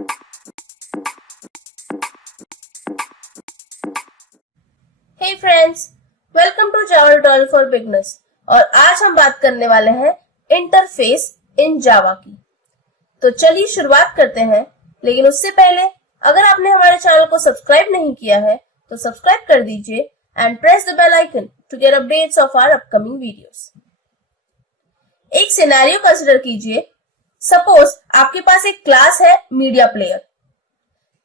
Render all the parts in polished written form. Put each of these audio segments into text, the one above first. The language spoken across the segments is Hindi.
Hey friends, welcome to Java Tutorial for Beginners और आज हम बात करने वाले हैं इंटरफेस इन जावा की। तो चलिए शुरुआत करते हैं, लेकिन उससे पहले अगर आपने हमारे चैनल को सब्सक्राइब नहीं किया है तो सब्सक्राइब कर दीजिए and press the bell icon to get updates of our upcoming videos. एक सिनेरियो कंसीडर कीजिए। सपोज आपके पास एक क्लास है मीडिया प्लेयर,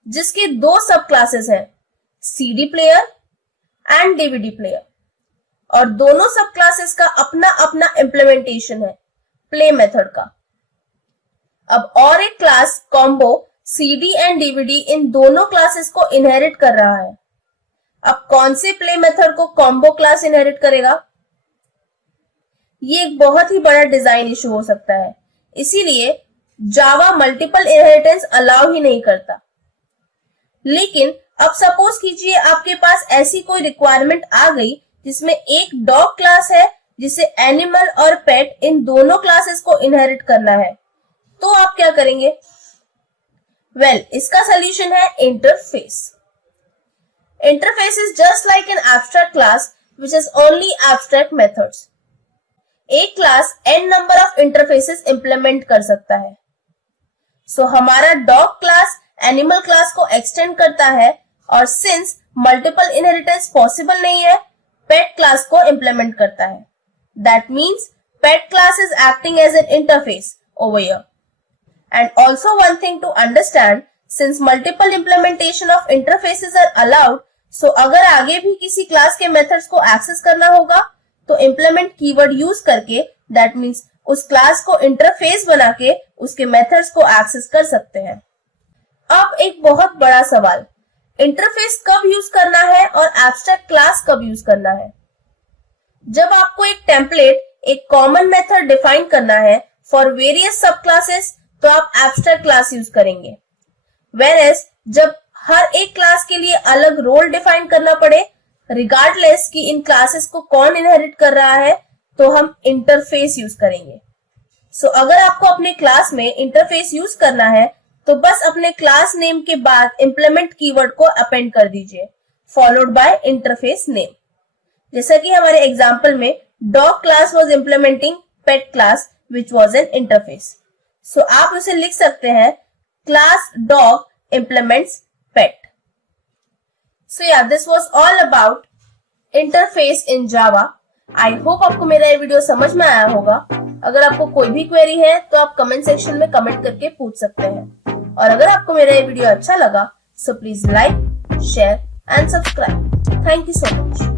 जिसके दो सब क्लासेस हैं, CD player and DVD player, और दोनों सब क्लासेस का अपना अपना इम्प्लीमेंटेशन है प्ले मेथड का। अब और एक class combo CD and DVD इन दोनों क्लासेस को इनहेरिट कर रहा है। अब कौन से प्ले मेथड को कॉम्बो क्लास इनहेरिट करेगा? ये एक बहुत ही बड़ा डिजाइन इशू हो सकता है, इसीलिए जावा मल्टीपल इनहेरिटेंस अलाउ ही नहीं करता। लेकिन अब सपोज कीजिए आपके पास ऐसी कोई रिक्वायरमेंट आ गई जिसमें एक डॉग क्लास है जिसे एनिमल और पेट इन दोनों क्लासेस को इनहेरिट करना है, तो आप क्या करेंगे? इसका सोल्यूशन है interface. Interface is just like an abstract class which is only abstract methods. एक class n number of interfaces implement कर सकता है। सो हमारा डॉग क्लास एनिमल क्लास को एक्सटेंड करता है, और सिंस मल्टीपल इनहेरिटेंस पॉसिबल नहीं है, पेट क्लास को इंप्लीमेंट करता है। That means pet class is acting as an interface over here. And also one thing to understand, since multiple implementation of interfaces are allowed, so अगर आगे भी किसी क्लास के मेथड्स को एक्सेस करना होगा तो इंप्लीमेंट कीवर्ड यूज करके, दैट मीन्स उस क्लास को इंटरफेस बना के उसके मेथड्स को एक्सेस कर सकते हैं। अब एक बहुत बड़ा सवाल, इंटरफेस कब यूज करना है और एब्स्ट्रैक्ट क्लास कब यूज करना है? जब आपको एक टेम्पलेट, एक कॉमन मेथड डिफाइन करना है फॉर वेरियस सब क्लासेस, तो आप एब्स्ट्रैक्ट क्लास यूज करेंगे। वेयरएज जब हर एक क्लास के लिए अलग रोल डिफाइन करना पड़े, रिगार्डलेस कि इन क्लासेस को कौन इनहेरिट कर रहा है, तो हम इंटरफेस यूज करेंगे। सो अगर आपको अपने क्लास में इंटरफेस यूज करना है तो बस अपने क्लास नेम के बाद इंप्लीमेंट कीवर्ड को अपेंड कर दीजिए, फॉलोड बाय इंटरफेस नेम। जैसा कि हमारे एग्जांपल में dog class was implementing pet class which was an interface. So आप उसे लिख सकते हैं class dog implements pet. So yeah, this was all about interface in Java. I hope आपको मेरा ये वीडियो समझ में आया होगा। अगर आपको कोई भी क्वेरी है तो आप कमेंट सेक्शन में कमेंट करके पूछ सकते हैं। और अगर आपको मेरा ये वीडियो अच्छा लगा, so please like, share and subscribe. Thank you so much.